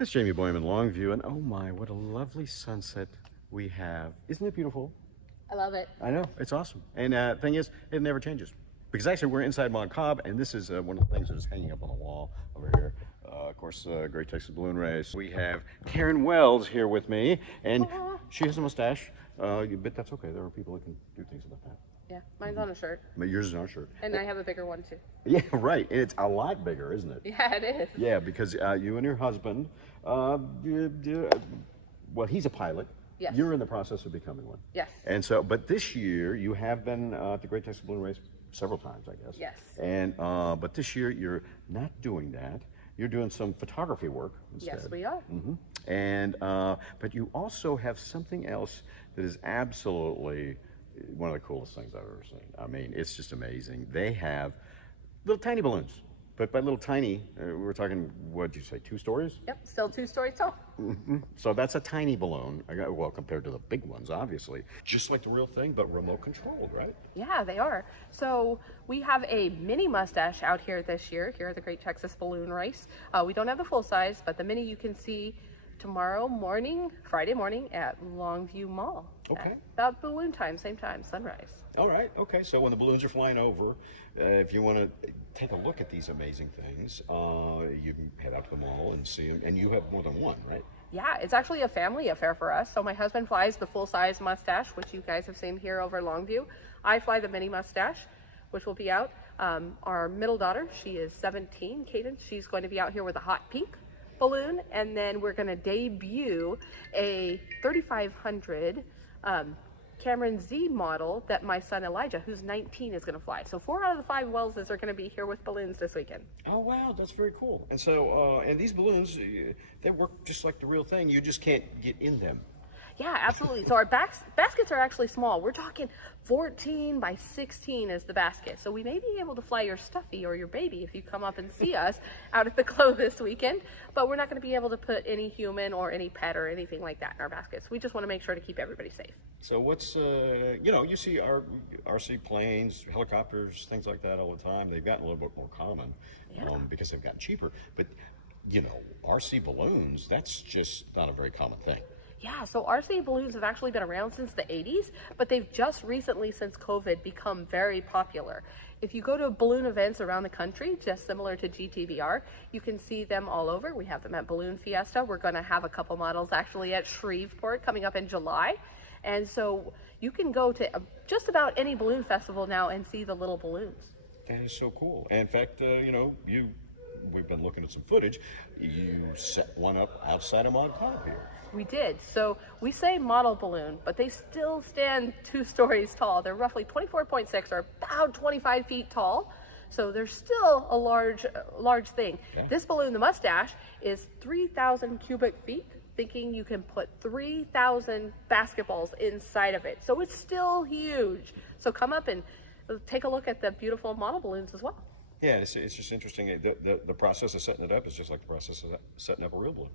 It's Jamey, Boyum in Longview, and oh my, what a lovely sunset we have. Isn't it beautiful? I love it. I know, it's awesome. And thing is, it never changes. Because actually we're inside Mont Cobb, and this is one of the things that is hanging up on the wall over here. Of course, Great Texas Ballon Race. We have Caryn Welz here with me, and she has a mustache, but that's okay. There are people that can do things like that. Yeah, mine's on a shirt. But yours is on a shirt. And I have a bigger one too. Yeah, right. And it's a lot bigger, isn't it? Yeah, it is. Yeah, because you and your husband, well, he's a pilot. Yes. You're in the process of becoming one. Yes. And so, but this year you have been at the Great Texas Ballon Race several times, I guess. Yes. And but this year you're not doing that. You're doing some photography work instead. Yes, we are. And but you also have something else that is absolutely one of the coolest things I've ever seen. I mean, it's just amazing. They have little tiny balloons, but by little tiny, we're talking, what'd you say, 2 stories? Yep, still 2 stories tall. So that's a tiny balloon, well, compared to the big ones, obviously. Just like the real thing, but remote controlled, right? Yeah, they are. So we have a mini mustache out here this year, here at the Great Texas Ballon Race. We don't have the full size, but the mini you can see tomorrow morning, Friday morning at Longview Mall. Okay. About balloon time, same time, sunrise. All right, okay, so when the balloons are flying over, if you want to take a look at these amazing things, you can head out to the mall and see them, and you have more than one, right? Yeah, it's actually a family affair for us. So my husband flies the full-size mustache, which you guys have seen here over Longview. I fly the mini mustache, which will be out. Our middle daughter, she is 17, Caryn, she's going to be out here with a hot pink balloon, and then we're going to debut a 3500 Cameron Z model that my son Elijah, who's 19, is going to fly. So 4 out of the 5 Welzes are going to be here with balloons this weekend. Oh wow, that's very cool. And so, and these balloons, they work just like the real thing. You just can't get in them. Yeah, absolutely. So our baskets are actually small. We're talking 14 by 16 is the basket. So we may be able to fly your stuffy or your baby if you come up and see us out at the Glow this weekend. But we're not going to be able to put any human or any pet or anything like that in our baskets. We just want to make sure to keep everybody safe. So what's, you see RC planes, helicopters, things like that all the time. They've gotten a little bit more common because they've gotten cheaper. But, RC balloons, that's just not a very common thing. Yeah, so RC balloons have actually been around since the 80s, but they've just recently, since COVID, become very popular. If you go to balloon events around the country, just similar to GTVR, you can see them all over. We have them at Balloon Fiesta. We're going to have a couple models actually at Shreveport coming up in July. And so you can go to just about any balloon festival now and see the little balloons. That is so cool. And in fact, we've been looking at some footage. You set one up outside of Mont Cobb here. We did. So we say model balloon, but they still stand 2 stories tall. They're roughly 24.6 or about 25 feet tall. So they're still a large thing. Okay. This balloon, the mustache, is 3,000 cubic feet, thinking you can put 3,000 basketballs inside of it. So it's still huge. So come up and take a look at the beautiful model balloons as well. Yeah, it's just interesting. The process of setting it up is just like the process of setting up a real balloon.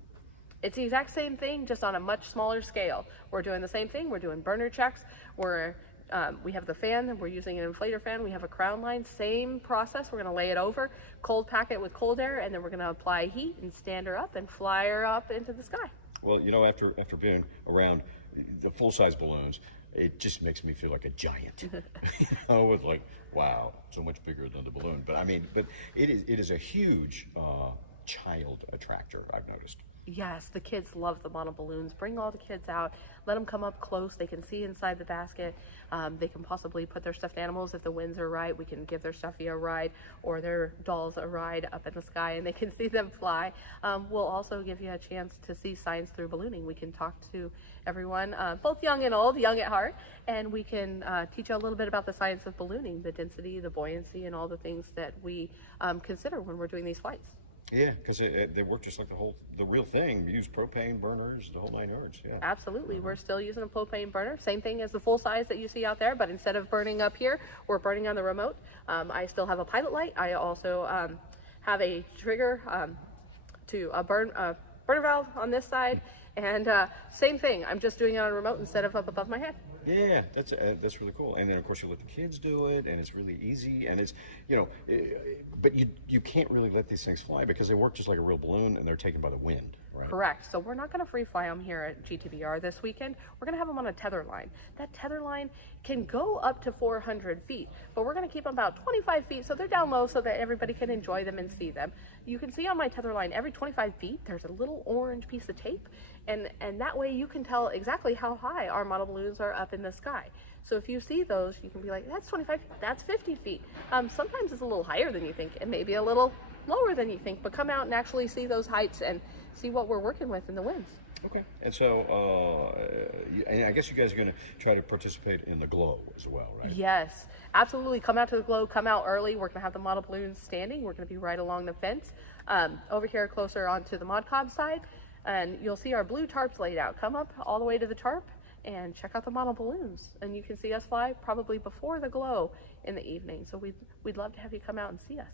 It's the exact same thing, just on a much smaller scale. We're doing the same thing. We're doing burner checks. We have the fan. We're using an inflator fan. We have a crown line. Same process. We're going to lay it over, cold pack it with cold air, and then we're going to apply heat and stand her up and fly her up into the sky. Well, after being around the full-size balloons, it just makes me feel like a giant. With like, wow, so much bigger than the balloon. But it is a huge child attractor, I've noticed. Yes, the kids love the model balloons. Bring all the kids out. Let them come up close. They can see inside the basket. They can possibly put their stuffed animals, if the winds are right. We can give their stuffy a ride or their dolls a ride up in the sky, and they can see them fly. We'll also give you a chance to see science through ballooning. We can talk to everyone, both young and old, young at heart, and we can teach you a little bit about the science of ballooning, the density, the buoyancy, and all the things that we consider when we're doing these flights. Yeah, because they work just like the real thing. We use propane burners, the whole 9 yards. Yeah, absolutely. We're still using a propane burner, same thing as the full size that you see out there, but instead of burning up here, we're burning on the remote. I still have a pilot light. I also have a trigger to a burner valve on this side, and same thing. I'm just doing it on a remote instead of up above my head. Yeah, that's really cool. And then of course you let the kids do it, and it's really easy, and it's but you can't really let these things fly because they work just like a real balloon, and they're taken by the wind, right? Correct. So we're not going to free fly them here at GTBR this weekend. We're going to have them on a tether line. That tether line can go up to 400 feet, but we're going to keep them about 25 feet so they're down low so that everybody can enjoy them and see them. You can see on my tether line, every 25 feet, there's a little orange piece of tape, and that way you can tell exactly how high our model balloons are up in the sky. So if you see those, you can be like, that's 25 feet, that's 50 feet. Sometimes it's a little higher than you think, and maybe a little lower than you think, but come out and actually see those heights and see what we're working with in the winds. Okay. And so, and I guess you guys are going to try to participate in the glow as well, right? Yes, absolutely. Come out to the glow, come out early. We're going to have the model balloons standing. We're going to be right along the fence, over here closer onto the Mod Cob side, and you'll see our blue tarps laid out. Come up all the way to the tarp and check out the model balloons, and you can see us fly probably before the glow in the evening. So we'd love to have you come out and see us.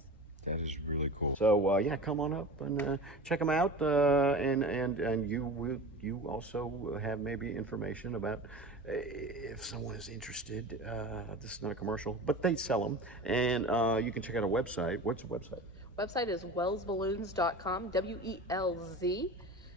That is really cool. So yeah, come on up and check them out, and you also have maybe information about if someone is interested. This is not a commercial, but they sell them, and you can check out a website. What's the website? Website is welzballoons.com, WELZ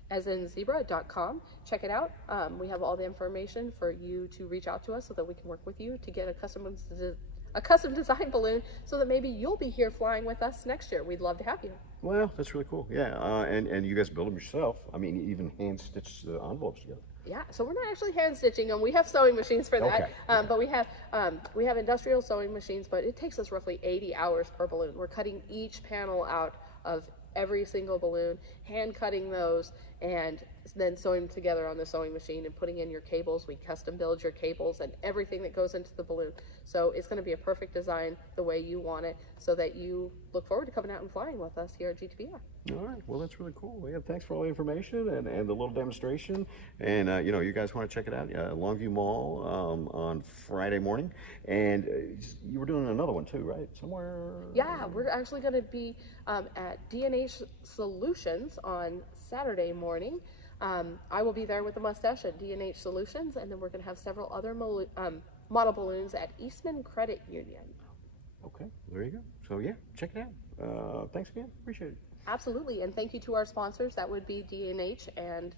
as in zebra.com. Check it out. We have all the information for you to reach out to us so that we can work with you to get a custom design balloon so that maybe you'll be here flying with us next year. We'd love to have you. Well, that's really cool. Yeah, and you guys build them yourself. I mean, even hand stitch the envelopes together. Yeah, so we're not actually hand stitching them. We have sewing machines for that, Okay. but we have industrial sewing machines. But it takes us roughly 80 hours per balloon. We're cutting each panel out of every single balloon, hand cutting those, and then sewing them together on the sewing machine and putting in your cables. We custom build your cables and everything that goes into the balloon. So it's going to be a perfect design the way you want it, so that you look forward to coming out and flying with us here at GTBR. All right, well, that's really cool. Yeah, thanks for all the information and the little demonstration. And you guys want to check it out, Longview Mall on Friday morning. And you were doing another one too, right? Somewhere? Yeah, we're actually going to be at D&H Solutions on Saturday morning. I will be there with the mustache at D&H Solutions, and then we're going to have several other model balloons at Eastman Credit Union. Okay, there you go. So yeah, check it out. Thanks again. Appreciate it. Absolutely, and thank you to our sponsors. That would be D&H and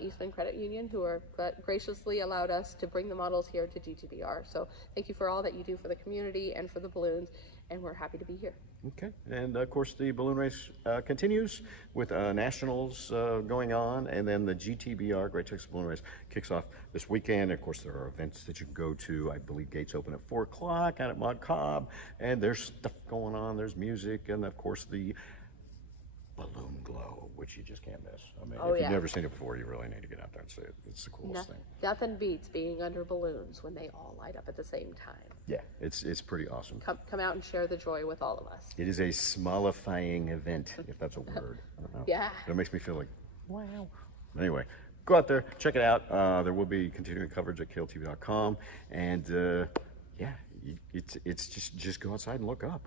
Eastman Credit Union, who are graciously allowed us to bring the models here to GTBR. So thank you for all that you do for the community and for the balloons, and we're happy to be here. Okay, and of course the balloon race continues with nationals going on, and then the GTBR, Great Texas Ballon Race, kicks off this weekend. Of course, there are events that you can go to. I believe gates open at 4 o'clock out at Mod Cob, and there's stuff going on. There's music, and of course the balloon glow, which you just can't miss. I mean, if you've never seen it before, you really need to get out there and see it. It's the coolest thing. Nothing beats being under balloons when they all light up at the same time. Yeah, it's pretty awesome. Come out and share the joy with all of us. It is a smallifying event, if that's a word. I don't know. Yeah. It makes me feel like, wow. Anyway, go out there, check it out. There will be continuing coverage at KLTV.com, and yeah, it's just go outside and look up.